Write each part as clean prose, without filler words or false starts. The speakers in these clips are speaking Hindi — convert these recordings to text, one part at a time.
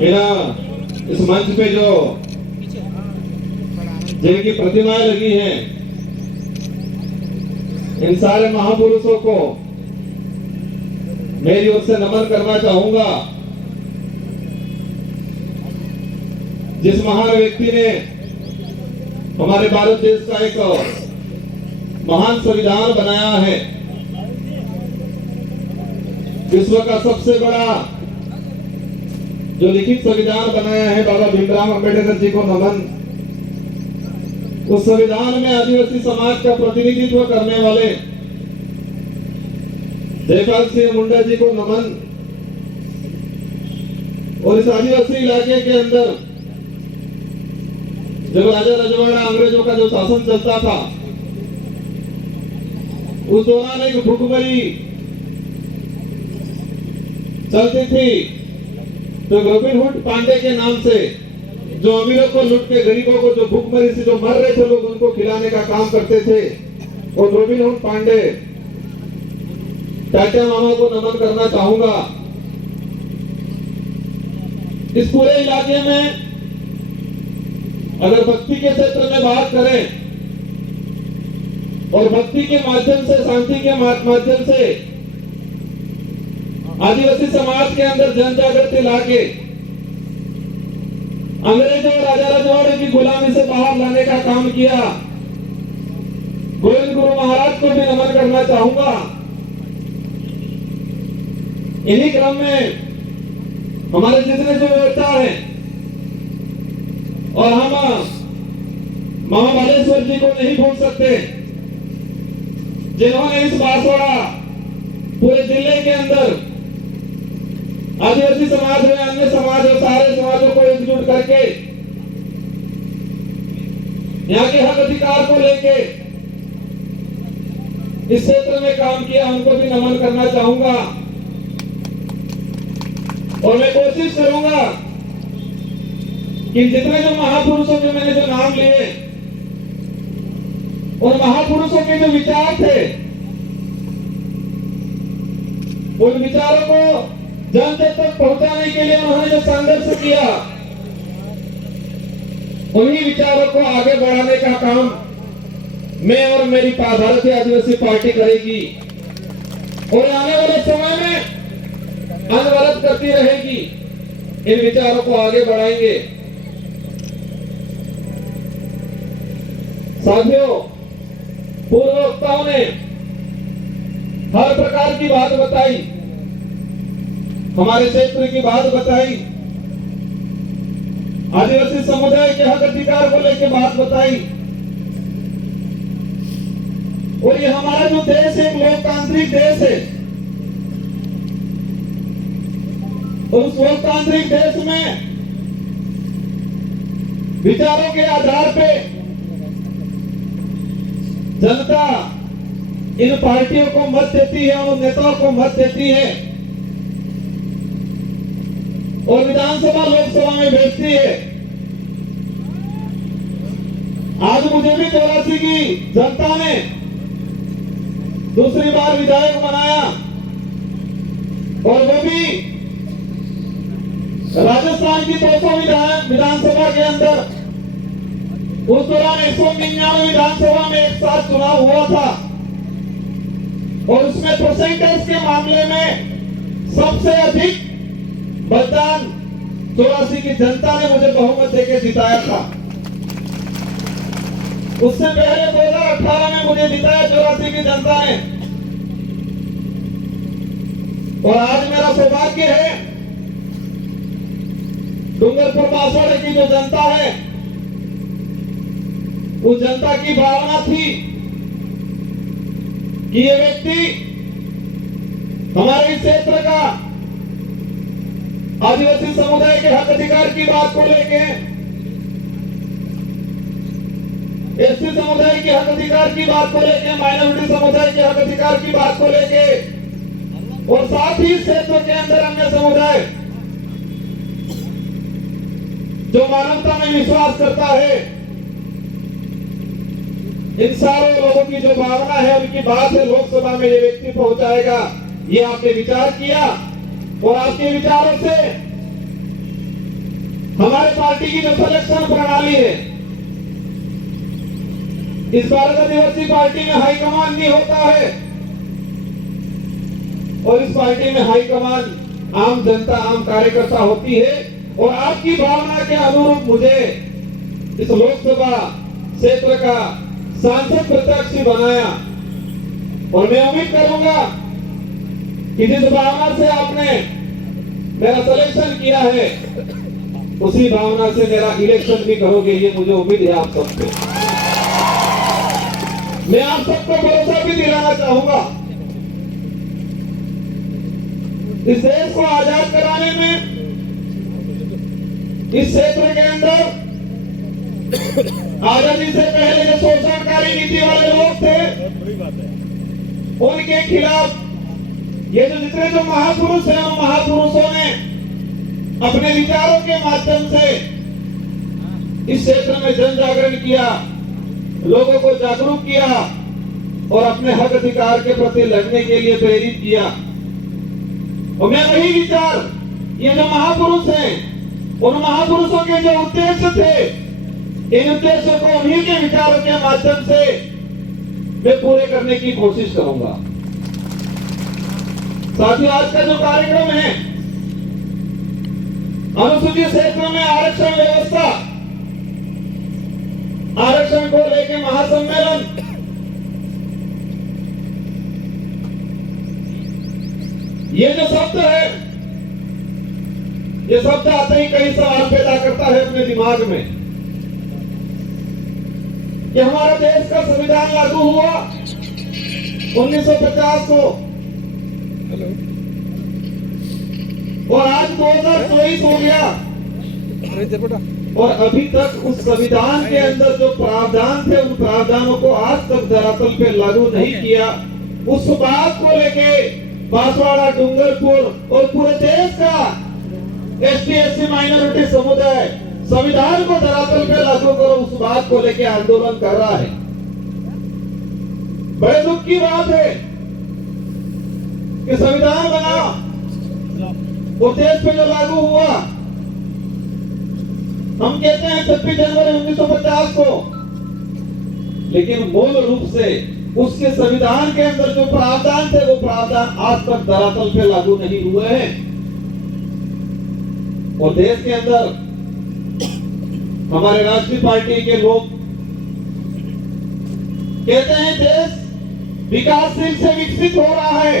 मेरा इस मंच पे जो जिनकी प्रतिमाएं लगी हैं, इन सारे महापुरुषों को मेरी ओर से नमन करना चाहूंगा। जिस महान व्यक्ति ने हमारे भारत देश का एक महान संविधान बनाया है, विश्व का सबसे बड़ा जो लिखित संविधान बनाया है, बाबा भीमराव अंबेडकर जी को नमन। उस संविधान में आदिवासी समाज का प्रतिनिधित्व करने वाले जयपाल सिंह मुंडा जी को नमन। और इस आदिवासी इलाके के अंदर जब राजा रजवाड़ा अंग्रेजों का जो शासन चलता था, उस दौरान एक भूखमरी चलती थी, तो रॉबिन हुड पांडे के नाम से जो अमीरों को लूट के गरीबों को, जो भूखमरी से जो मर रहे थे लोग, उनको खिलाने का काम करते थे। और रॉबिन हुड पांडे, टाटा मामा को नमन करना चाहूंगा। इस पूरे इलाके में अगर भक्ति के क्षेत्र में बात करें और भक्ति के माध्यम से, शांति के माध्यम से आदिवासी समाज के अंदर जन जागृति लाके अंग्रेजों और राजा रजवाड़े की गुलामी से बाहर लाने का काम किया। गोविंद गुरु महाराज को भी नमन करना चाहूंगा। इन्हीं क्रम में हमारे जितने जो योद्धा हैं, और हम मामा बालेश्वर जी को नहीं भूल सकते, जिन्होंने इस बांसवाड़ा पूरे जिले के अंदर आदिवासी समाज में, अन्य समाज और सारे समाजों को एकजुट करके यहाँ के हक अधिकार को लेके इस क्षेत्र में काम किया। उनको भी नमन करना चाहूंगा। और मैं कोशिश करूंगा कि जितने जो महापुरुषों के मैंने जो नाम लिए, उन महापुरुषों के जो विचार थे, उन विचारों को जन जन तक पहुंचाने के लिए उन्होंने जो संघर्ष किया, उन्हीं विचारों को आगे बढ़ाने का काम मैं और मेरी भारतीय आदिवासी पार्टी करेगी और आने वाले समय में अनवरत करती रहेगी। इन विचारों को आगे बढ़ाएंगे। साथियों, पूर्व वक्ताओं ने हर प्रकार की बात बताई, हमारे क्षेत्र की बात बताई, आदिवासी समुदाय के हक अधिकार को लेकर बात बताई। और ये हमारा जो देश है, एक लोकतांत्रिक देश है, और उस लोकतांत्रिक देश में विचारों के आधार पे जनता इन पार्टियों को मत देती है, उन नेताओं को मत देती है और विधानसभा लोकसभा में भेजती है। आज मुझे भी 84 की जनता ने दूसरी बार विधायक बनाया, और वो भी राजस्थान की 200 विधानसभा के अंदर। उस दौरान 199 विधानसभा में एक साथ चुनाव हुआ था, और उसमें परसेंटेज के मामले में सबसे अधिक मतदान 84 की जनता ने मुझे बहुमत देकर जिताया था। उससे पहले 2018 में मुझे जिताया 84 की जनता ने। और आज मेरा सौभाग्य है, डूंगरपुर बांसवाड़े की जो जनता है, उस जनता की भावना थी कि ये व्यक्ति हमारे इस क्षेत्र का आदिवासी समुदाय के हक अधिकार की बात को लेके, एसटी समुदाय के हक अधिकार की बात को लेके, माइनॉरिटी समुदाय के हक अधिकार की बात को लेके, और साथ ही क्षेत्र के अंदर अन्य समुदाय जो मानवता में विश्वास करता है, इन सारे लोगों की जो भावना है, उनकी बात है लोकसभा में ये व्यक्ति पहुंचाएगा। ये आपने विचार किया, और आपके विचारों से हमारे पार्टी की जो सिलेक्शन प्रणाली है, इस 12 दिवसीय पार्टी में हाईकमान नहीं होता है और इस पार्टी में हाईकमान आम जनता, आम कार्यकर्ता होती है। और आपकी भावना के अनुरूप मुझे इस लोकसभा क्षेत्र का सांसद प्रत्याशी बनाया और मैं उम्मीद करूंगा कि जिस भावना से आपने मेरा सिलेक्शन किया है, उसी भावना से मेरा इलेक्शन भी करोगे, ये मुझे उम्मीद है आप सबसे। मैं आप सबको भरोसा भी दिलाना चाहूंगा, इस देश को आजाद कराने में इस क्षेत्र के अंदर आजादी से पहले जो शोषणकारी नीति वाले लोग थे, उनके खिलाफ ये जो जितने जो महापुरुष हैं, उन महापुरुषों ने अपने विचारों के माध्यम से इस क्षेत्र में जन जागरण किया, लोगों को जागरूक किया और अपने हक अधिकार के प्रति लड़ने के लिए प्रेरित किया। और मैं वही विचार, ये जो महापुरुष हैं, उन महापुरुषों के जो उद्देश्य थे, इन उद्देश्यों को उन्हीं के विचारों के माध्यम से मैं पूरे करने की कोशिश करूंगा। साथियों, आज का जो कार्यक्रम है, अनुसूचित क्षेत्र में आरक्षण व्यवस्था, आरक्षण को लेकर महासम्मेलन, ये जो शब्द है, ये शब्द आते ही कई सवाल पैदा करता है अपने दिमाग में कि हमारा देश का संविधान लागू हुआ 1950 को और आज 2024 हो गया और अभी तक उस संविधान के अंदर जो प्रावधान थे, उन प्रावधानों को आज तक धरातल पे लागू नहीं किया। उस बात को लेके बांसवाड़ा, डूंगरपुर और पूरे देश का ST/SC माइनॉरिटी समुदाय संविधान को धरातल पे लागू करो, उस बात को लेके आंदोलन कर रहा है। बड़े दुख की बात है कि संविधान बना वो देश पे जो लागू हुआ, हम कहते हैं 26 जनवरी 1950 को, लेकिन मूल रूप से उसके संविधान के अंदर जो प्रावधान थे, वो प्रावधान आज तक धरातल पे लागू नहीं हुए हैं। और देश के अंदर हमारे राष्ट्रीय पार्टी के लोग कहते हैं देश विकासशील से विकसित हो रहा है,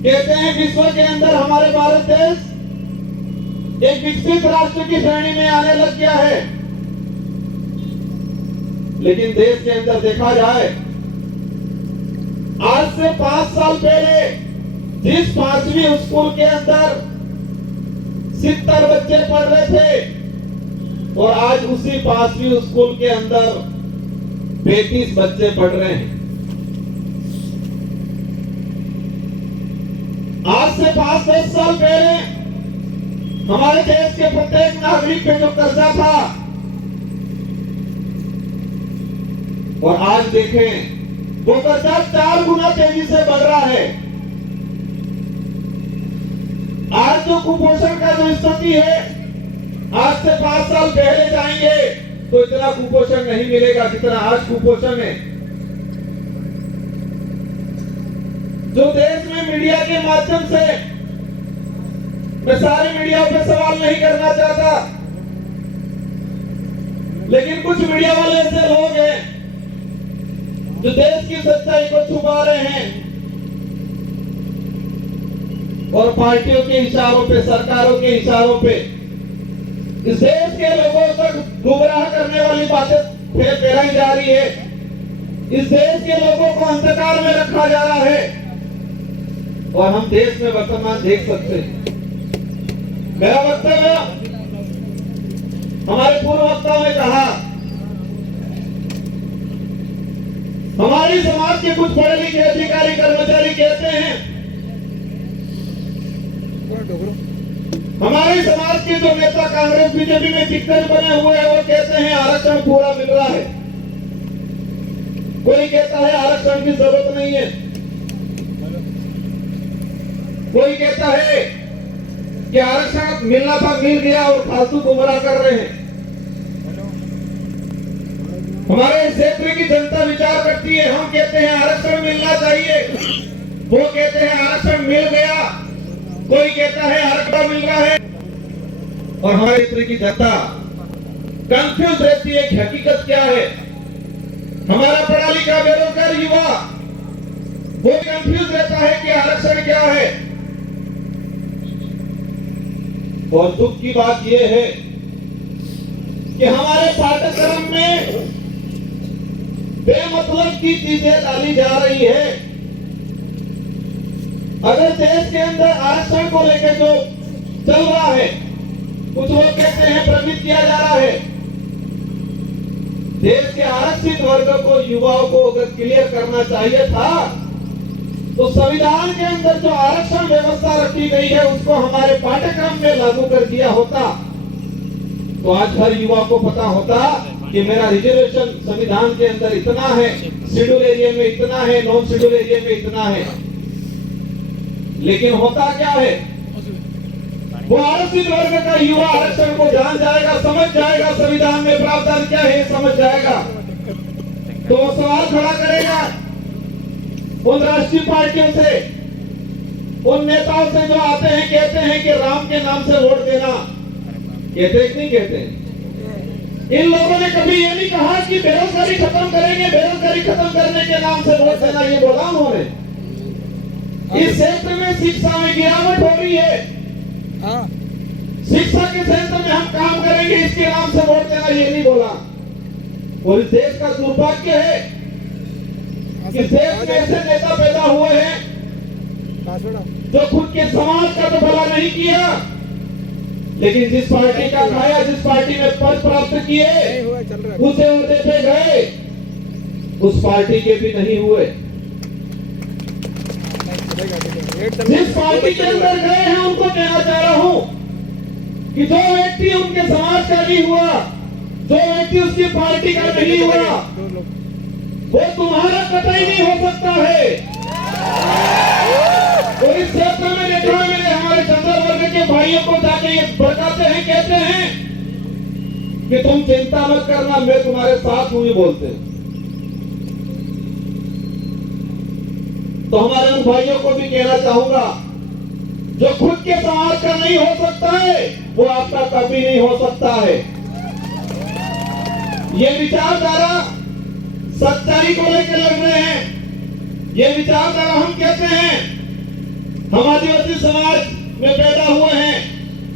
कहते हैं विश्व के अंदर हमारे भारत देश एक विकसित राष्ट्र की श्रेणी में आने लग गया है। लेकिन देश के अंदर देखा जाए, आज से 5 साल पहले जिस 5वीं स्कूल के अंदर 70 बच्चे पढ़ रहे थे, और आज उसी 5वीं स्कूल के अंदर 35 बच्चे पढ़ रहे हैं। आज से 5-10 साल पहले हमारे देश के प्रत्येक नागरिक पे जो कर्जा था, और आज देखें वो कर्जा 4 गुना तेजी से बढ़ रहा है। आज जो कुपोषण का जो स्थिति है, आज से 5 साल पहले जाएंगे तो इतना कुपोषण नहीं मिलेगा जितना आज कुपोषण है। जो देश में मीडिया के माध्यम से, मैं सारे मीडिया पे सवाल नहीं करना चाहता, लेकिन कुछ मीडिया वाले ऐसे लोग हैं जो देश की सच्चाई को छुपा रहे हैं और पार्टियों के इशारों पे, सरकारों के इशारों पे इस देश के लोगों तक गुमराह करने वाली बातें फैलाई जा रही है। इस देश के लोगों को अंधकार में रखा जा रहा है और हम देश में वर्तमान देख सकते हैं। मेरा वक्तव्य, हमारे पूर्व वक्ताओं ने कहा, हमारी समाज के कुछ पढ़े लिखे अधिकारी कर्मचारी कहते हैं, हमारे समाज के जो नेता कांग्रेस बीजेपी में दिग्गज बने हुए हैं, वो कहते हैं आरक्षण पूरा मिल रहा है। कोई कहता है आरक्षण की जरूरत नहीं है, कोई कहता है कि आरक्षण मिलना था, मिल गया और फालतू गुमराह कर रहे हैं। हमारे क्षेत्र की जनता विचार करती है, हम कहते हैं आरक्षण मिलना चाहिए, वो कहते हैं आरक्षण मिल गया, कोई कहता है आरक्षण मिल रहा है, और हमारे क्षेत्र की जनता कंफ्यूज रहती है कि हकीकत क्या है। हमारा पढ़ा लिखा बेरोजगार युवा वो कंफ्यूज रहता है कि आरक्षण क्या है। और दुख की बात यह है कि हमारे पाठ्यक्रम में बेमतलब की चीजें डाली जा रही है। अगर देश के अंदर आरक्षण को लेकर जो चल रहा है, कुछ लोग कहते हैं भ्रमित किया जा रहा है। देश के आरक्षित वर्ग को, युवाओं को अगर क्लियर करना चाहिए था तो संविधान के अंदर जो आरक्षण व्यवस्था रखी गई है उसको हमारे पाठ्यक्रम में लागू कर दिया होता तो आज हर युवा को पता होता कि मेरा रिजर्वेशन संविधान के अंदर इतना है, शेड्यूल एरिया में इतना है, नॉन शेड्यूल एरिया में इतना है। लेकिन होता क्या है, वो आरक्षित वर्ग का युवा आरक्षण को जान जाएगा, समझ जाएगा, संविधान में प्रावधान क्या है समझ जाएगा, तो वो सवाल खड़ा करेगा उन राष्ट्रीय पार्टियों से, उन नेताओं से जो आते हैं कहते हैं कि राम के नाम से वोट देना। कहते हैं कि नहीं कहते? इन लोगों ने कभी ये नहीं कहा कि बेरोजगारी खत्म करेंगे, बेरोजगारी खत्म करने के नाम से वोट देना, ये बोला उन्होंने। इस क्षेत्र में शिक्षा में गिरावट हो रही है, शिक्षा के क्षेत्र में हम काम करेंगे इसके नाम से वोट देना, ये नहीं बोला। और इस देश का दुर्भाग्य है कि देश में ऐसे नेता पैदा हुए हैं जो खुद के समाज का तो भला नहीं किया, लेकिन जिस पार्टी का खाया, जिस पार्टी में पद प्राप्त किए, उसे ओहदे पे गए, उस पार्टी के भी नहीं हुए। जिस पार्टी के अंदर गए हैं उनको कहना चाह रहा हूं कि जो व्यक्ति उनके समाज का नहीं हुआ, जो व्यक्ति उसकी पार्टी का नहीं हुआ, वो तुम्हारा कतई नहीं हो सकता है। और इस क्षेत्र में देखा मैंने हमारे चंद्र वर्ग के भाइयों को जाके ये भड़काते हैं, कहते हैं कि तुम चिंता मत करना, मैं तुम्हारे साथ हूं, ये बोलते हैं। तो हमारे उन भाइयों को भी कहना चाहूंगा, जो खुद के समाज का नहीं हो सकता है वो आपका कभी नहीं हो सकता है। ये विचारधारा सच्चाई को लेकर लड़ रहे हैं। ये विचारधारा हम कहते हैं, हम आदिवासी समाज में पैदा हुए हैं,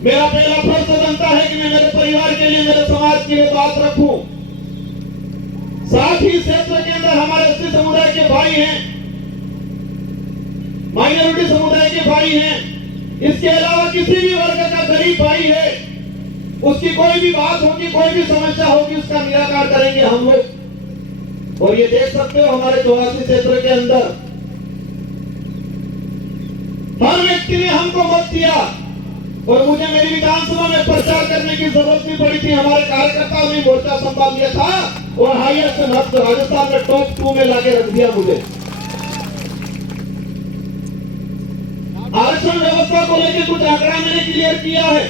मेरा पहला फर्ज बनता है कि मैं मेरे परिवार के लिए, मेरे समाज के लिए बात रखूं। साथ ही क्षेत्र के अंदर हमारे एसटी समुदाय के भाई हैं, माइनॉरिटी समुदाय के भाई हैं, इसके अलावा किसी भी वर्ग का गरीब भाई है, उसकी कोई भी बात होगी, कोई भी समस्या होगी, उसका निराकरण करेंगे हम लोग। और ये देख सकते हो हमारे 84 क्षेत्र के अंदर हर व्यक्ति ने हमको मत दिया, और मुझे मेरी विधानसभा में प्रचार करने की जरूरत नहीं पड़ी थी। हमारे कार्यकर्ताओं ने मोर्चा संभाल लिया था और हाईएस्ट राजस्थान में टॉप 2 में लाके रख दिया मुझे। आरक्षण व्यवस्था को लेकर कुछ आंकड़ा मैंने क्लियर किया है,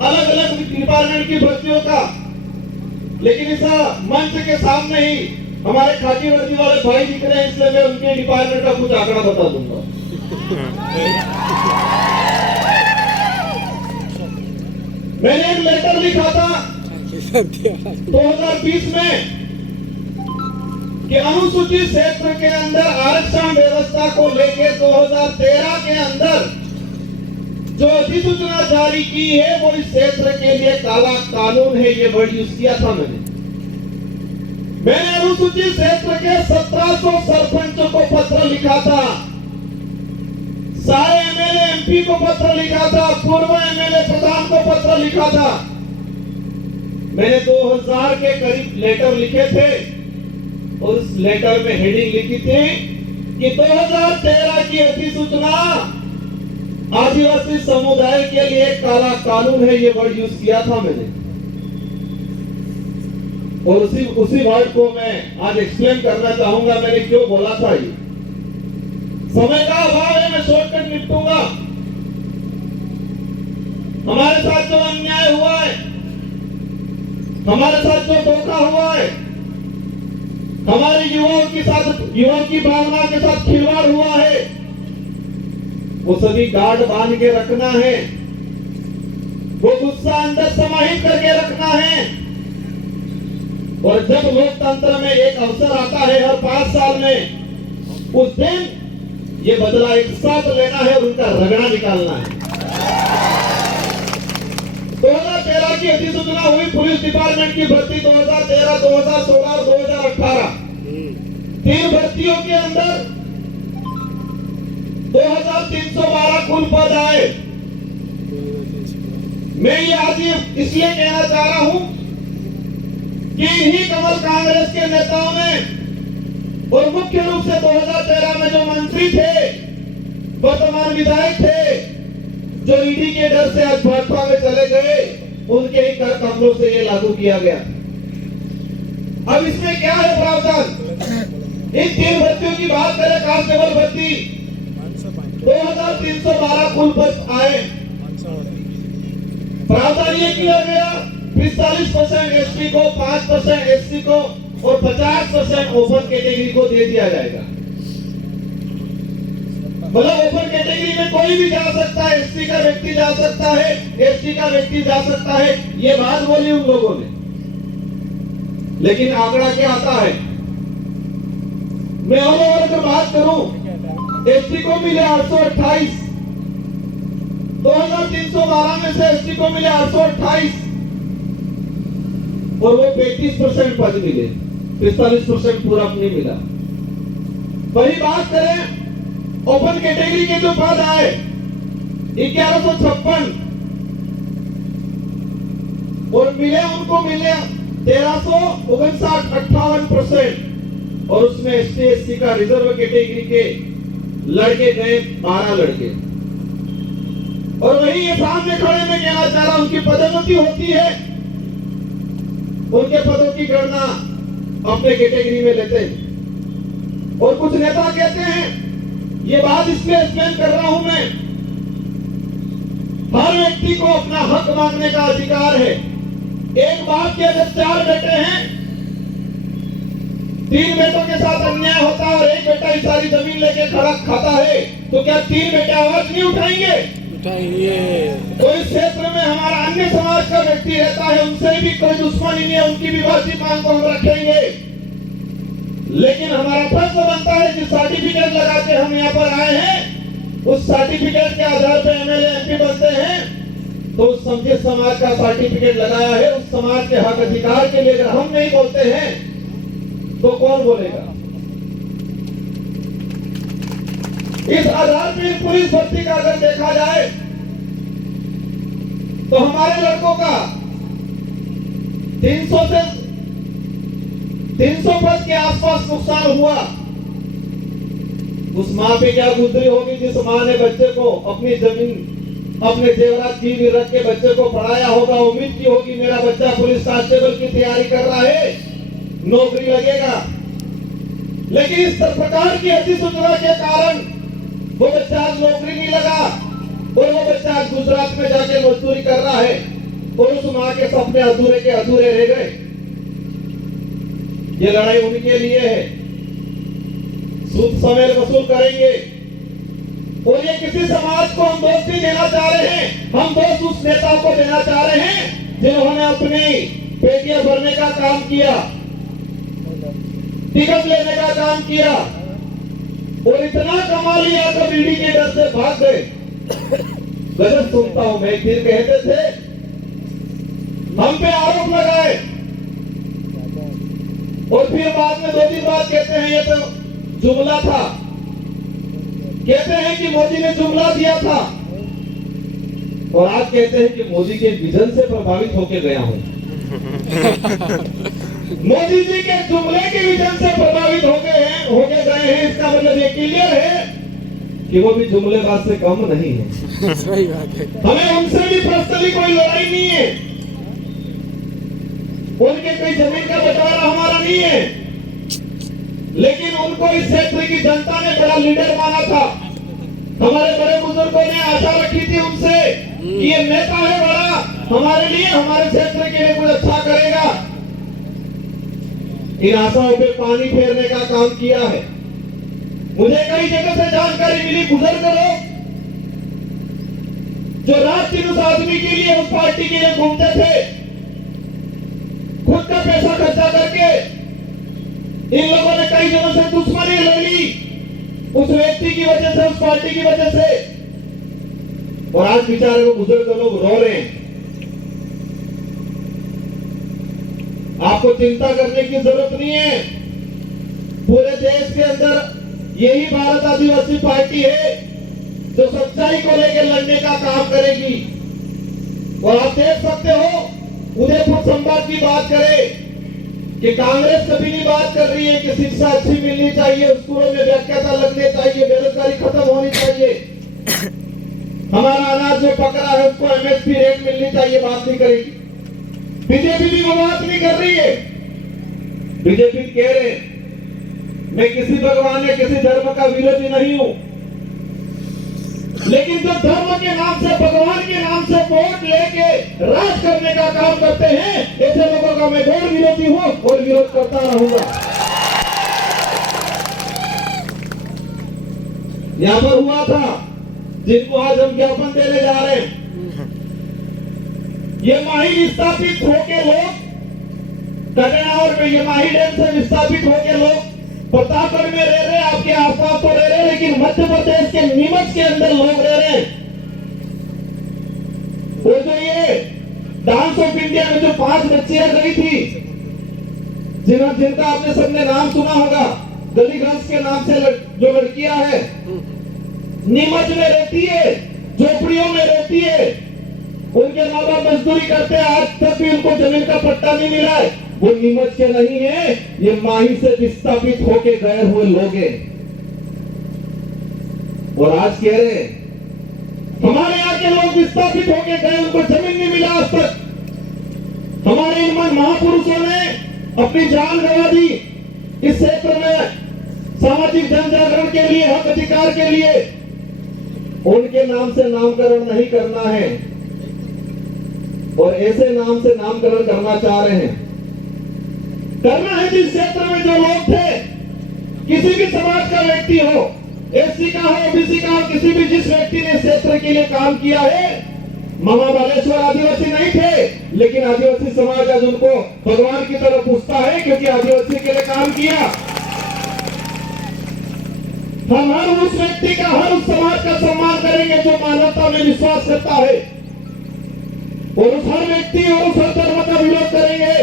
अलग अलग डिपार्टमेंट की भर्तियों का, लेकिन इस मंच के सामने ही हमारे खाकी वर्दी वाले भाई दिख रहे हैं, इसलिए मैं उनके डिपार्टमेंट का कुछ आंकड़ा बता दूंगा। मैंने एक लेटर लिखा था 2020 में कि अनुसूचित क्षेत्र के अंदर आरक्षण व्यवस्था को लेकर 2013 के अंदर जो अधिसूचना जारी की है वो इस क्षेत्र के लिए काला कानून है, ये वर्ड यूज किया था मैंने अनुसूचित क्षेत्र के 1700 सरपंचों को पत्र लिखा था, सारे एमएलए एमपी को पत्र लिखा था, पूर्व एमएलए प्रधान को पत्र लिखा था। मैंने 2000 के करीब लेटर लिखे थे और उस लेटर में हेडिंग लिखी थी कि 2013 की अधिसूचना आदिवासी समुदाय के लिए काला कानून है, ये वर्ड यूज किया था मैंने। और उसी वर्ड को मैं आज एक्सप्लेन करना चाहूंगा मैंने क्यों बोला था। ये समय का अभाव है, मैं शॉर्टकट निपटूंगा। हमारे साथ जो अन्याय हुआ है, हमारे साथ जो धोखा हुआ है, हमारे युवाओं की भावना के साथ खिलवाड़ हुआ है, वो सभी गार्ड बांध के रखना है, वो गुस्सा अंदर समाहित करके रखना है। और जब लोकतंत्र में एक अवसर आता है हर 5 साल में, उस दिन ये बदला एक साथ लेना है और उनका रगड़ा निकालना है। 2013 की अधिसूचना हुई पुलिस डिपार्टमेंट की भर्ती 2013, 2016 और 2018, 3 भर्तियों के अंदर 2312 कुल पद आए। मैं ये आज इसलिए कहना चाह रहा हूं कि इन्हीं कमल कांग्रेस के नेताओं ने, और मुख्य रूप से 2013 में जो मंत्री थे, वर्तमान विधायक थे, जो ईडी के डर से आज भाजपा में चले गए, उनके ही कर कमलों से ये लागू किया गया। अब इसमें क्या है प्रावधान? इन 3 भर्तियों की बात करें, कांस्टेबल भर्ती 2312 कुल पद आए। प्रावधान ये किया गया 45% एसटी को, 5% एससी को और 50% ओपन कैटेगरी को दे दिया जाएगा। मतलब ओपन कैटेगरी में कोई भी जा सकता है, एससी का व्यक्ति जा सकता है, एसटी का व्यक्ति जा सकता है, ये बात बोली उन लोगों ने। लेकिन आंकड़ा क्या आता है? मैं और अगर बात करूं, एसटी को मिले 828, 2312 में से एसटी को मिले 828 और वो 35% पद मिले, 45% पूरा नहीं मिला। वही बात करें ओपन कैटेगरी के जो पद आए 1156 और उनको मिले 1359, और उसमें एसटी एससी का रिजर्व कैटेगरी के लड़के गए 12 लड़के। और वही ये सामने खड़े में कहना चाह रहा हूं, उनकी पदोन्नति होती है, उनके पदों की गणना अपने कैटेगरी में लेते हैं। और कुछ नेता कहते हैं, ये बात इसलिए एक्सप्लेन कर रहा हूं मैं, हर व्यक्ति को अपना हक मांगने का अधिकार है। एक बाप के अगर 4 बेटे हैं, 3 बेटों के साथ अन्याय होता है और एक बेटा ही सारी जमीन लेके खड़ा खाता है, तो क्या 3 बेटे आवाज नहीं उठाएंगे? तो इस क्षेत्र में हमारा अन्य समाज का व्यक्ति रहता है, उनसे भी कोई दुश्मनी नहीं है, उनकी भी वार्षिक मांग को हम रखेंगे। लेकिन हमारा फर्ज बनता है जिस सर्टिफिकेट लगा के हम यहाँ पर आए हैं, उस सर्टिफिकेट के आधार पर एमएलए एमपी बनते हैं, तो उस समझे समाज का सर्टिफिकेट लगाया है, उस समाज के हक अधिकार के लिए अगर हम नहीं बोलते हैं तो कौन बोलेगा? इस आधार पर पुलिस भर्ती का अगर देखा जाए तो हमारे लड़कों का 300 पद के आसपास नुकसान हुआ। उस माँ पे क्या गुजरी होगी जिस माँ ने बच्चे को अपनी जमीन, अपने जेवरात गिरवी रख के बच्चे को पढ़ाया होगा, उम्मीद की होगी मेरा बच्चा पुलिस कांस्टेबल की तैयारी कर रहा है, नौकरी लगेगा। लेकिन इस प्रकार की अधिसूचना के कारण वो बच्चा आज नौकरी नहीं लगा और वो बच्चा आज गुजरात में जाके मजदूरी कर रहा है और उस माँ के सपने अधूरे के अधूरे रह गए। ये लड़ाई उनके लिए है, सूद समेत वसूल करेंगे। और ये किसी समाज को हम दोष नहीं देना चाह रहे हैं, हम दोष उस नेताओं को देना चाह रहे हैं जिन्होंने अपनी पेटियां भरने का काम किया, टिकट लेने का काम किया और इतना कमा लिया तो ईडी के डर से भाग गए। गजब सुनता हूं मैं, फिर कहते थे हम पे आरोप लगाए और फिर बाद में 2 दिन बाद कहते हैं ये तो जुमला था, कहते हैं कि मोदी ने जुमला दिया था, और आज कहते हैं कि मोदी के विजन से प्रभावित होकर गया हूं। मोदी जी के जुमले के विजन से प्रभावित हो गए हैं, इसका मतलब ये क्लियर है कि वो भी जुमलेबाज से कम नहीं है। सही बात है। हमें उनसे भी पर्सनली कोई लड़ाई नहीं है, उनके कोई जमीन का बंटवारा हमारा नहीं है, लेकिन उनको इस क्षेत्र की जनता ने बड़ा लीडर माना था। हमारे बड़े बुजुर्गों ने आशा रखी थी उनसे कि कि ये नेता है बड़ा, हमारे लिए, हमारे क्षेत्र के लिए कुछ अच्छा करेगा। इन आशाओं पे पानी फेरने का काम किया है। मुझे कई जगह से जानकारी मिली, बुजुर्ग लोग जो रात दिन उस आदमी के लिए, उस पार्टी के लिए घूमते थे, खुद का पैसा खर्चा करके इन लोगों ने कई जनों से दुश्मनी ले ली उस व्यक्ति की वजह से, उस पार्टी की वजह से, और आज बेचारे वो बुजुर्ग लोग रो रहे हैं। आपको चिंता करने की जरूरत नहीं है। पूरे देश के अंदर यही भारत आदिवासी पार्टी है जो सच्चाई को लेकर लड़ने का काम करेगी। और आप देख सकते हो, उदयपुर संभाग की बात करें कि कांग्रेस कभी नहीं बात कर रही है कि शिक्षा अच्छी मिलनी चाहिए, स्कूलों में व्याख्याता लगने चाहिए, बेरोजगारी खत्म होनी चाहिए, हमारा अनाज जो पकड़ा है उसको एमएसपी रेट मिलनी चाहिए, बात नहीं करेगी। बीजेपी भी वो बात नहीं कर रही है। बीजेपी कह रहे मैं किसी भगवान या किसी धर्म का विरोधी नहीं हूं, लेकिन जो धर्म के नाम से, भगवान के नाम से वोट लेके राज करने का काम करते हैं, ऐसे लोगों का मैं घोर विरोधी हूं और विरोध करता रहूंगा। यहां पर हुआ था जिनको आज हम ज्ञापन देने जा रहे हैं, ये माही विस्थापित होके लोग कटनावर में, ये माही डैम से विस्थापित होके लोग प्रतापगढ़ में रह रहे, आपके आसपास तो रह रहे, लेकिन मध्य प्रदेश के नीमच के अंदर लोग रह रहे हैं। वो जो ये डांस ऑफ इंडिया में जो 5 बच्चियां गई थी, जिनका आपने सबने नाम सुना होगा, गली घास के नाम से जो लड़कियां है, नीमच में रहती है, झोपड़ियों में रहती है, उनके माँ बाप मजदूरी करते हैं, आज तक भी उनको जमीन का पट्टा नहीं मिला है। वो नीमच के नहीं है, ये माही से विस्थापित होके गए हुए लोग हैं। और आज कह रहे हमारे यहाँ के लोग विस्थापित होके गए, उनको जमीन नहीं मिला आज तक। हमारे इन महापुरुषों ने अपनी जान गंवा दी इस क्षेत्र में सामाजिक जन जागरण के लिए, हक अधिकार के लिए। उनके नाम से नामकरण नहीं करना है, और ऐसे नाम से नामकरण करना चाह रहे हैं। करना है जिस क्षेत्र में जो लोग थे, किसी भी समाज का व्यक्ति हो, एससी का हो, ओबीसी का हो, किसी भी जिस व्यक्ति ने क्षेत्र के लिए काम किया है, मामा बालेश्वर आदिवासी नहीं थे, लेकिन आदिवासी समाज आज उनको भगवान की तरह पूछता है क्योंकि आदिवासी के लिए काम किया। हम हर उस व्यक्ति का, हर उस समाज का सम्मान करेंगे जो मानवता में विश्वास करता है, और उस हर व्यक्ति और उस हर धर्म का विरोध करेंगे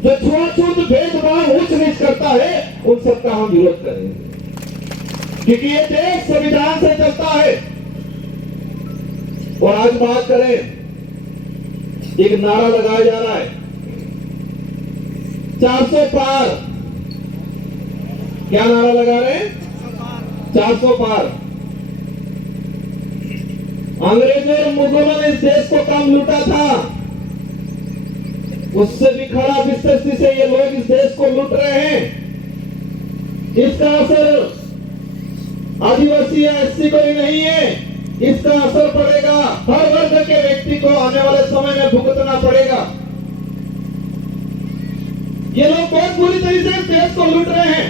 जो छुआछूत, भेदभाव, ऊंच नीच करता है, उन सबका हम विरोध करेंगे, क्योंकि ये देश संविधान से चलता है। और आज बात करें, एक नारा लगाया जा रहा है 400 पार। क्या नारा लगा रहे हैं? 400 पार। अंग्रेजों और मुगलों ने इस देश को कम लूटा था, उससे भी खराब स्थिति से ये लोग इस देश को लूट रहे हैं। इसका असर आदिवासी या एससी को ही नहीं है, इसका असर पड़ेगा हर वर्ग के व्यक्ति को, आने वाले समय में भुगतना पड़ेगा। ये लोग बहुत बुरी तरीके से इस देश को लूट रहे हैं।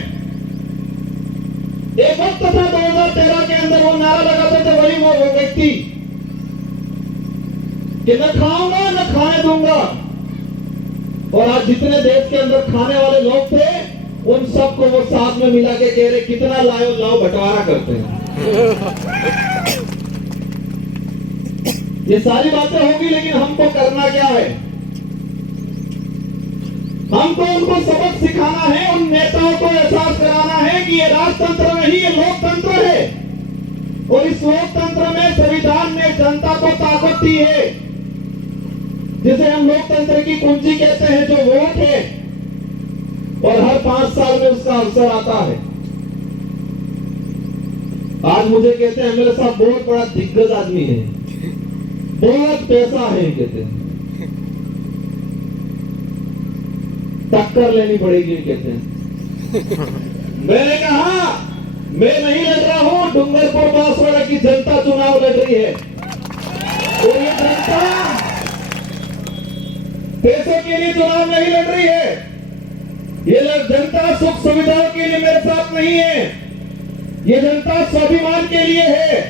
एक वक्त था 2013 के अंदर वो नारा लगाते थे वही वो व्यक्ति कि न खाऊंगा न खाने दूंगा, और आज जितने देश के अंदर खाने वाले लोग थे उन सबको वो साथ में मिला के कह रहे कितना लाओ लाओ, बंटवारा करते हैं। ये सारी बातें होगी, लेकिन हमको करना क्या है? हमको उनको सबक सिखाना है, उन नेताओं को एहसास कराना है कि ये राजतंत्र नहीं, ये लोकतंत्र है, और इस लोकतंत्र में संविधान ने जनता को ताकत दी है, जिसे हम लोकतंत्र की कुंजी कहते हैं, जो वोट है, और हर 5 साल में उसका अवसर आता है। आज मुझे कहते हैं मेरे साथ बहुत बड़ा दिग्गज आदमी है, बहुत पैसा है, कहते हैं टक्कर लेनी पड़ेगी, कहते हैं। मैंने कहा मैं नहीं लड़ रहा हूं, डूंगरपुर बांसवाड़ा की जनता चुनाव लड़ रही है, और ये पैसों के लिए चुनाव नहीं लड़ रही है। ये जनता सुख सुविधाओं के लिए मेरे साथ नहीं है। ये जनता स्वाभिमान के लिए है।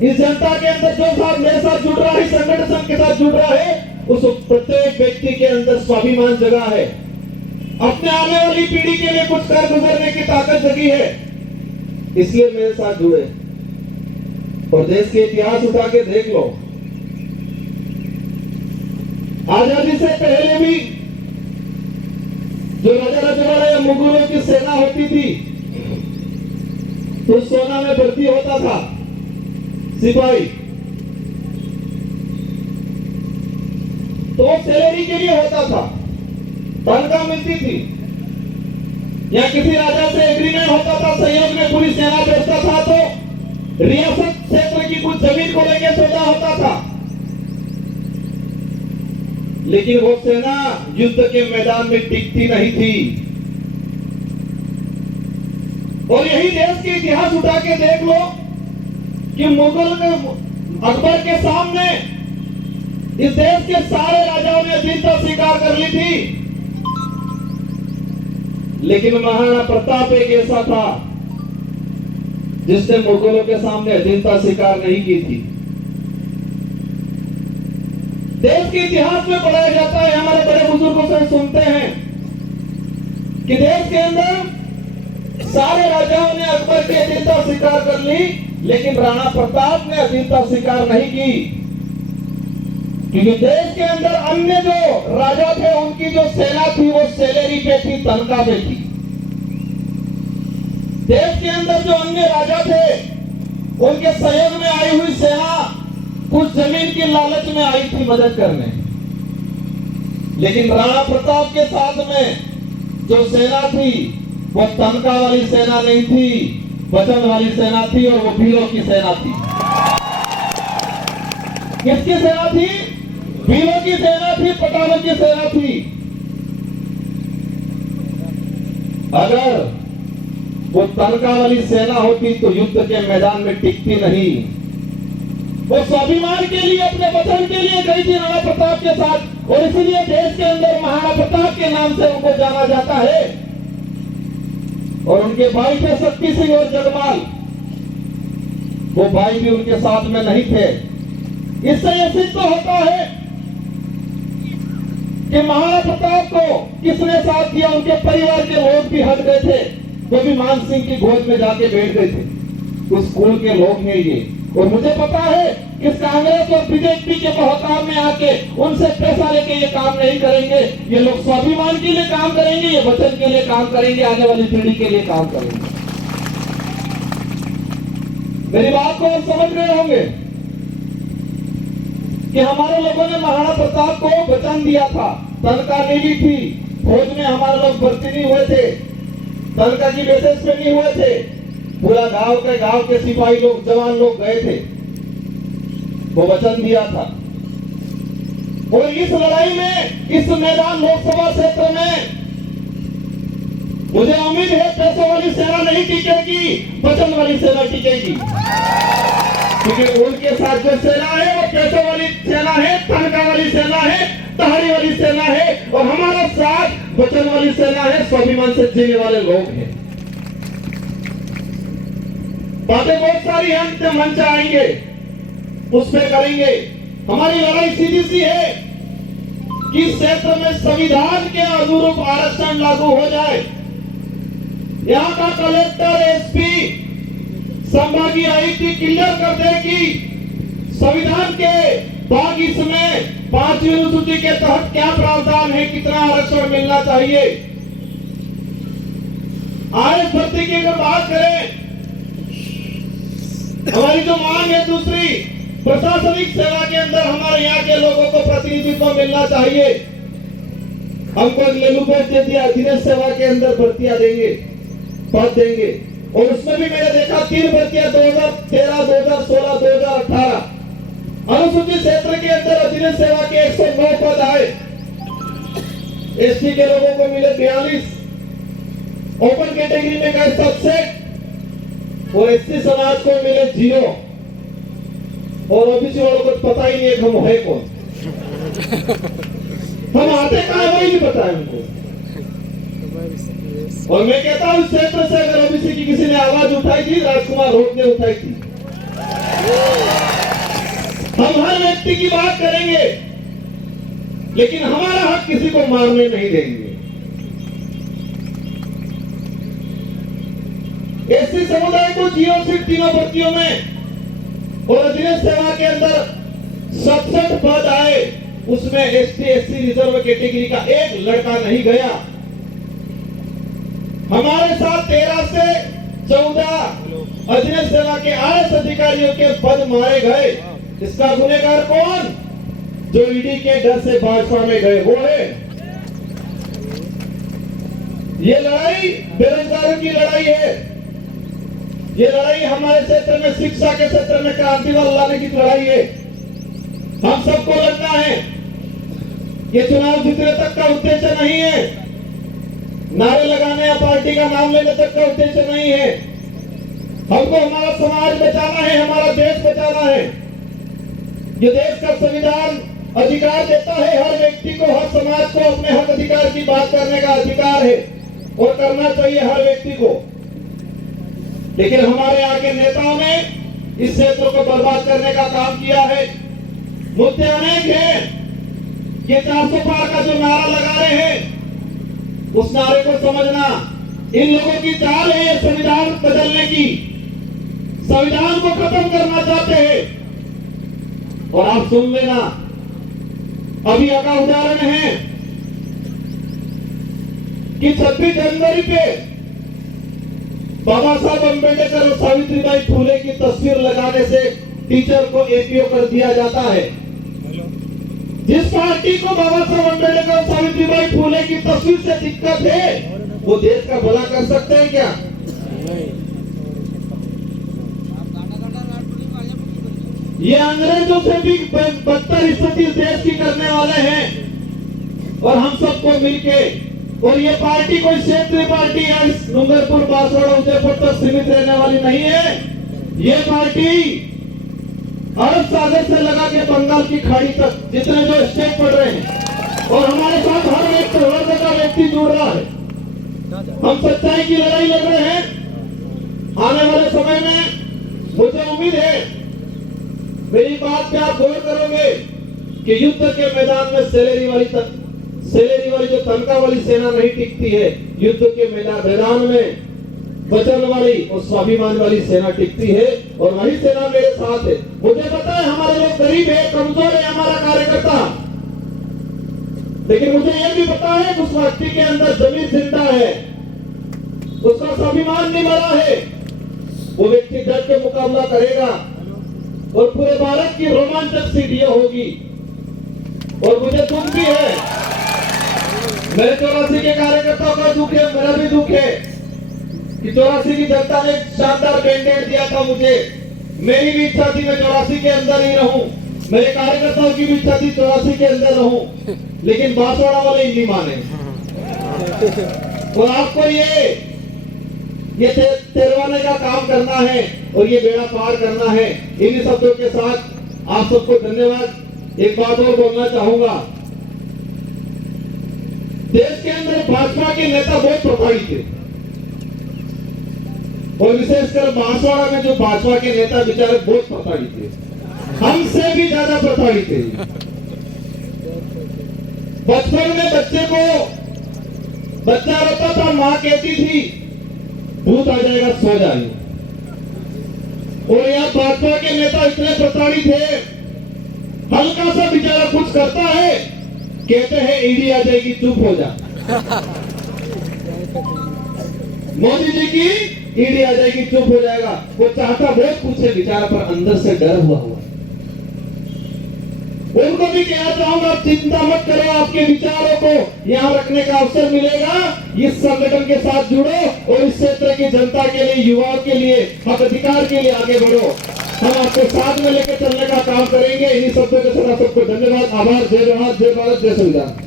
इस जनता के अंदर जो साथ मेरे साथ जुड़ रहा है, संगठन के साथ जुड़ रहा है, उस प्रत्येक व्यक्ति के अंदर स्वाभिमान जगा है। अपने आने वाली पीढ़ी के लिए कुछ कर गुजरने की ताकत जगी है, इसलिए मेरे साथ जुड़े। और देश के इतिहास उठा के देख लो, आजादी से पहले भी जो राजा रजवाड़ा या मुगलों की सेना होती थी, तो सेना में भर्ती होता था सिपाही, तो सैलरी के लिए होता था, तनख्वाह मिलती थी। या किसी राजा से एग्रीमेंट होता था, सहयोग में पूरी सेना भेजता था, तो रियासत क्षेत्र की कुछ जमीन को लेकर सौदा होता था। लेकिन वो सेना युद्ध के मैदान में टिकती नहीं थी। और यही देश के इतिहास उठा के देख लो कि मुगल ने अकबर के सामने इस देश के सारे राजाओं ने अधीनता स्वीकार कर ली थी, लेकिन महाराणा प्रताप एक ऐसा था जिसने मुगलों के सामने अधीनता स्वीकार नहीं की थी। देश के इतिहास में पढ़ाया जाता है, हमारे बड़े बुजुर्गों से सुनते हैं कि देश के अंदर सारे राजाओं ने अकबर की अधीनता स्वीकार कर ली, लेकिन राणा प्रताप ने अधीनता स्वीकार नहीं की, क्योंकि देश के अंदर अन्य जो राजा थे उनकी जो सेना थी वो सैलरी पे थी, तनख्वाह पे थी। देश के अंदर जो अन्य राजा थे उनके सहयोग में आई हुई सेना कुछ जमीन की लालच में आई थी मदद करने, लेकिन राणा प्रताप के साथ में जो सेना थी वो तनख्वाह वाली सेना नहीं थी, वचन वाली सेना थी, और वो वीरों की सेना थी। किसकी सेना थी? वीरों की सेना थी, पठानों की सेना थी। अगर वो तनख्वाह वाली सेना होती तो युद्ध के मैदान में टिकती नहीं। वो स्वाभिमान के लिए, अपने वतन के लिए गई थी राणा प्रताप के साथ, और इसलिए देश के अंदर महाराणा प्रताप के नाम से उनको जाना जाता है। और उनके भाई थे शक्ति सिंह और जगमाल, वो भाई भी उनके साथ में नहीं थे। इससे यह सिद्ध होता है कि महाराणा प्रताप को किसने साथ दिया। उनके परिवार के लोग भी हट गए थे, वो भी मान सिंह की गोद में जाके बैठ गए थे। उस कुल के लोग हैं ये। और मुझे पता है कि कांग्रेस और बीजेपी के बहकाव में आके उनसे पैसा लेके ये काम नहीं करेंगे। ये लोग स्वाभिमान के लिए काम करेंगे, ये वचन के लिए काम करेंगे, आने वाली पीढ़ी के लिए काम करेंगे। मेरी बात को आप समझ रहे होंगे कि हमारे लोगों ने महाराणा प्रताप को वचन दिया था, तनख्वाह नहीं ली थी। फौज में हमारे लोग भर्ती नहीं हुए थे, तनख्वाह की बेसिस पे नहीं हुए थे। पूरा गांव के सिपाही लोग, जवान लोग गए थे, वो वचन दिया था। और इस लड़ाई में, इस मैदान लोकसभा क्षेत्र में मुझे उम्मीद है पैसों वाली सेना नहीं टिकेगी, वचन वाली सेना टिकेगी। क्योंकि उनके साथ जो सेना है वो पैसों वाली सेना है, तनख्वाह वाली सेना है, तहाड़ी वाली सेना है, और हमारा साथ वचन वाली सेना है, स्वाभिमान से जीने वाले लोग हैं। बातें बहुत सारी हैं, मंच आएंगे उस पे करेंगे। हमारी लड़ाई सीधी सी है कि इस क्षेत्र में संविधान के अनुरूप आरक्षण लागू हो जाए। यहाँ का कलेक्टर, एसपी, संभागीय आयुक्त क्लियर कर दे कि संविधान के भाग इसमें 5वीं अनुसूची के तहत क्या प्रावधान है, कितना आरक्षण मिलना चाहिए। आरएस भर्ती की अगर बात करें, हमारी जो मांग है दूसरी, प्रशासनिक सेवा के अंदर हमारे यहाँ के लोगों को प्रतिनिधित्व मिलना चाहिए। हमको अधीनस्थ सेवा के अंदर भर्तियां देंगे, पद देंगे। और उसमें भी मैंने देखा 3 भर्तियां 2013, 2016, 2018। अनुसूचित क्षेत्र के अंदर अधीनस्थ सेवा के 109 पद आए। एसटी के लोगों को मिले 42, ओपन कैटेगरी में गए 67, और एससी समाज को मिले 0, और ओबीसी वालों को पता ही नहीं है हम है कौन। हम आते कहाँ है वही नहीं पता है उनको। और मैं कहता हूँ इस क्षेत्र से अगर ओबीसी की किसी ने आवाज उठाई थी, राजकुमार रोड ने उठाई थी। हम हर व्यक्ति की बात करेंगे, लेकिन हमारा हक किसी को मारने नहीं देंगे। एससी समुदाय को जीओ सीट तीनों भर्तियों में और अधीनस्थ सेवा के अंदर 67 पद आए, उसमें एसटी एससी रिजर्व कैटेगरी का एक लड़का नहीं गया। हमारे साथ 13 से 14 अधीनस्थ सेवा के आईएएस अधिकारियों के पद मारे गए। इसका गुनहगार कौन? जो ईडी के डर से भाजपा में गए वो है। ये लड़ाई बेरोजगारों की लड़ाई है। ये लड़ाई हमारे क्षेत्र में शिक्षा के क्षेत्र में क्रांति लाने की लड़ाई है। हम सबको लड़ना है। ये चुनाव जीतने तक का उद्देश्य नहीं है, नारे लगाने या पार्टी का नाम लेने तक का उद्देश्य नहीं है। हमको हमारा समाज बचाना है, हमारा देश बचाना है। ये देश का संविधान अधिकार देता है हर व्यक्ति को, हर समाज को अपने हक अधिकार की बात करने का अधिकार है और करना चाहिए हर व्यक्ति को। लेकिन हमारे यहाँ के नेताओं ने इस क्षेत्र को बर्बाद करने का काम किया है। मुद्दे अनेक हैं। ये 400 पार का जो नारा लगा रहे हैं, उस नारे को समझना। इन लोगों की चाल है ये संविधान बदलने की, संविधान को खत्म करना चाहते हैं। और आप सुन लेना, अभी का उदाहरण है कि 26 जनवरी पे बाबा साहब अम्बेडकर और सावित्रीबाई फुले की तस्वीर लगाने से टीचर को एपीओ कर दिया जाता है। जिस पार्टी को बाबा साहब अम्बेडकर और सावित्रीबाई फुले की तस्वीर से दिक्कत है, वो देश का भला कर सकते हैं क्या? ये अंग्रेजों से भी बदतर स्थिति देश की करने वाले हैं। और हम सबको मिलके, और ये पार्टी कोई क्षेत्रीय पार्टी या डूंगरपुर बांसवाड़ा उदयपुर तक सीमित रहने वाली नहीं है। ये पार्टी अरब सागर से लगा के बंगाल की खाड़ी तक जितने जो स्टेट पड़ रहे हैं, और हमारे साथ हर व्यक्ति, हर जगह व्यक्ति जुड़ रहा है। हम सच्चाई की लड़ाई लड़ रहे हैं। आने वाले समय में मुझे उम्मीद है मेरी बात पे आप गौर करोगे कि युद्ध के मैदान में सैलरी वाली जो तनख्वाह वाली सेना नहीं टिकती है, युद्ध के मैदान में वचन वाली और स्वाभिमान वाली सेना टिकती है। और वही सेना मेरे साथ है। मुझे पता है हमारे लोग गरीब है, कमजोर है हमारा कार्यकर्ता, लेकिन मुझे यह भी पता है उस व्यक्ति के अंदर जमीन जिंदा है, उसका स्वाभिमान नहीं मरा है। वो व्यक्ति डट के मुकाबला करेगा और पूरे भारत की रोमांचक सीट यह होगी। और मुझे दुख भी है, मेरे 84 के कार्यकर्ताओं का दुख है, मेरा भी दुख है कि 84 की जनता ने शानदार मैंडेट दिया था मुझे। मेरी भी इच्छा थी मैं 84 के अंदर ही रहूं, मेरे कार्यकर्ताओं की भी इच्छा थी 84 के अंदर रहूं, लेकिन बांसवाड़ा वाले ही नहीं माने। और आपको ये तेरवाने का काम करना है और ये बेड़ा पार करना है। इन्हीं शब्दों के साथ आप सबको धन्यवाद। एक बात और बोलना चाहूंगा, देश के अंदर भाजपा के नेता बहुत प्रभावी थे, और विशेषकर बांसवाड़ा में जो भाजपा के नेता बेचारे बहुत प्रभावी थे, हमसे भी ज्यादा प्रभावी थे। बचपन में बच्चा रोता था, मां कहती थी भूत आ जाएगा सो जाइए। और यहाँ भाजपा के नेता इतने प्रताड़ित थे, हल्का सा बेचारा कुछ करता है, कहते हैं ईडी आ जाएगी चुप हो जा। मोदी जी की ईडी आ जाएगी चुप हो जाएगा। वो चाहता बहुत कुछ है बेचारा, पर अंदर से डर हुआ है। उनको भी कहना चाहूंगा, चिंता मत करो, आपके विचारों को यहाँ रखने का अवसर मिलेगा। इस संगठन के साथ जुड़ो और इस क्षेत्र की जनता के लिए, युवाओं के लिए, हक अधिकार के लिए आगे बढ़ो। हम आपको साथ में लेकर चलने का काम करेंगे। इन्हीं शब्दों के साथ सबको धन्यवाद, आभार। जय जवाहर, जय भारत, जय संविधान।